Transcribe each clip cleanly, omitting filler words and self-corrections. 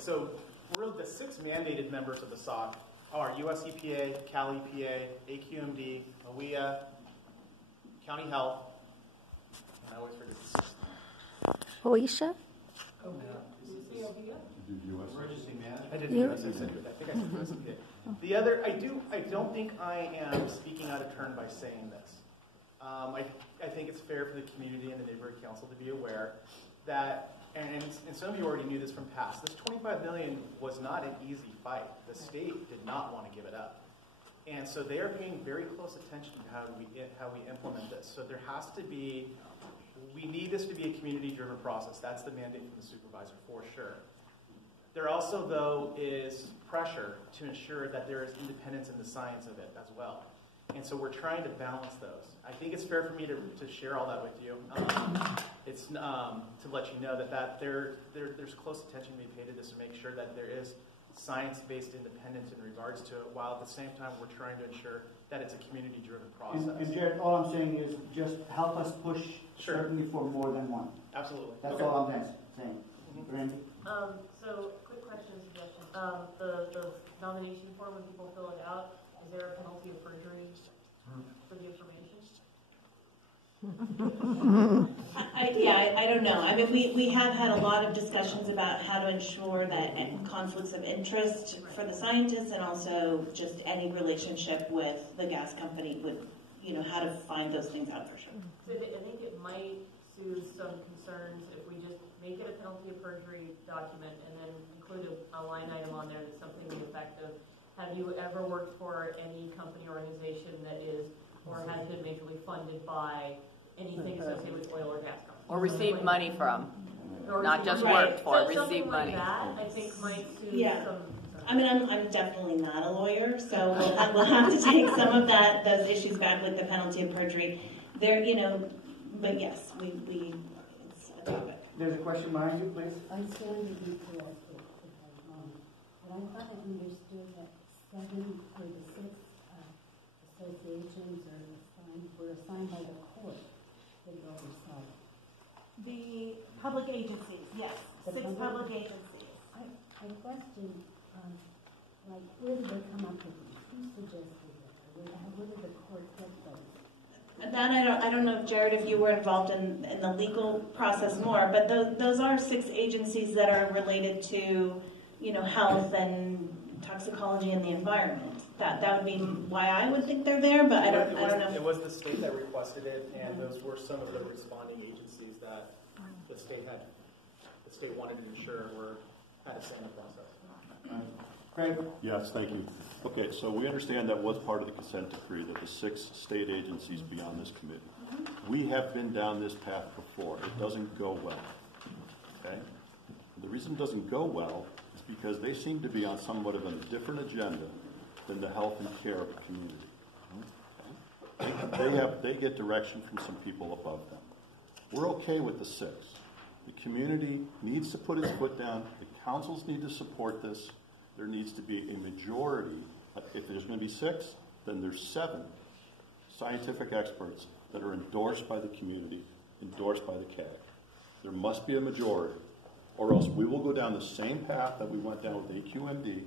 So we're the 6 mandated members of the SOC are US EPA, Cal EPA, AQMD, OEA, County Health, and I always forget the 6th. OISHA? Oh, no. Emergency management. I did US, I think I said US EPA. The other, I don't think I am speaking out of turn by saying this. I think it's fair for the community and the neighborhood council to be aware that, and some of you already knew this from past, this $25 million was not an easy fight. The state did not want to give it up. And so they are paying very close attention to how we implement this. So there has to be, we need this to be a community-driven process. That's the mandate from the supervisor for sure. There also, though, is pressure to ensure that there is independence in the science of it as well. And so we're trying to balance those. I think it's fair for me to share all that with you. It's to let you know that there's close attention being paid to this to make sure that there is science-based independence in regards to it, while at the same time we're trying to ensure that it's a community-driven process. And Jared, all I'm saying is just help us push certainly for more than one. Absolutely. That's all I'm saying. Randy? So, quick question, suggestion. The nomination form, when people fill it out, is there a penalty of perjury for the information? I don't know. I mean, we have had a lot of discussions about how to ensure that conflicts of interest for the scientists and also just any relationship with the gas company would, how to find those things out for sure. So I think it might soothe some concerns if we just make it a penalty of perjury document and then include a line item on there that's something to the effect of, have you ever worked for any company or organization that is or has been majorly funded by anything associated with oil or gas companies? Or received money from, or not just right. worked for, so received money. Like that, I think might soothe some. I mean, I'm definitely not a lawyer, so we'll have to take some of those issues back with the penalty of perjury. There, but yes, it's a topic. There's a question behind you, please. I stand with you correctly, if I'm wrong. But I thought I understood that 7 or the 6 associations were assigned by the court to the oversight. The public agencies, yes. The 6 public agencies. I question, like, where did they come up with these? Who suggested it? Where did the court get those? That I don't know, Jared, if you were involved in the legal process more, but those are 6 agencies that are related to, health and toxicology and the environment. That would be why I would think they're there, but I don't know. It was the state that requested it, and those were some of the responding agencies that the state wanted to ensure had a say in the process. Craig? Yes, thank you. Okay, so we understand that was part of the consent decree, that the 6 state agencies be on this committee. We have been down this path before. It doesn't go well. Okay? The reason it doesn't go well is because they seem to be on somewhat of a different agenda than the health and care of the community. Okay? They get direction from some people above them. We're okay with the 6. The community needs to put its foot down. The councils need to support this. There needs to be a majority. If there's going to be 6, then there's 7 scientific experts that are endorsed by the community, endorsed by the CAG. There must be a majority, or else we will go down the same path that we went down with AQMD,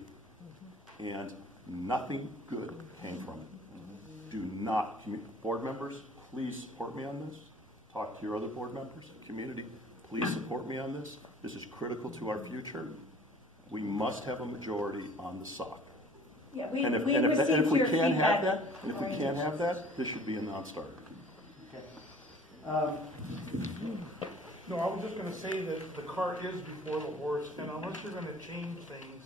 and nothing good came from it. Do not, board members, please support me on this. Talk to your other board members, community. Please support me on this. This is critical to our future. We must have a majority on the SOC. Yeah, if we can't have that, this should be a non-starter. Okay. No, I was just going to say that the cart is before the horse, and unless you're going to change things,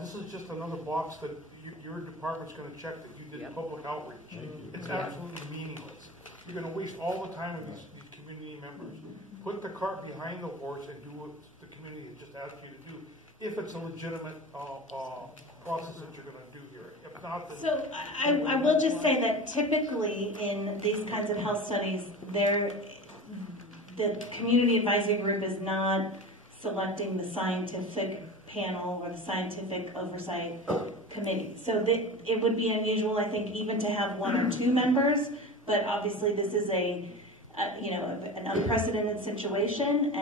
this is just another box that your department's going to check that you did public outreach. It's absolutely meaningless. You're going to waste all the time of these community members. Put the cart behind the horse and do what the community has just asked you to do, if it's a legitimate process that you're going to do here. If not, then... So I will just say that typically in these kinds of health studies, the community advisory group is not selecting the scientific panel or the scientific oversight committee. So it would be unusual, I think, even to have 1 or 2 members, but obviously this is an unprecedented situation.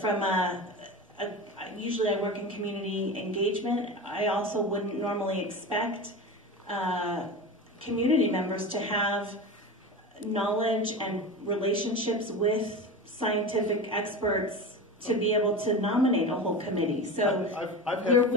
From usually I work in community engagement. I also wouldn't normally expect community members to have knowledge and relationships with scientific experts to be able to nominate a whole committee. So I've had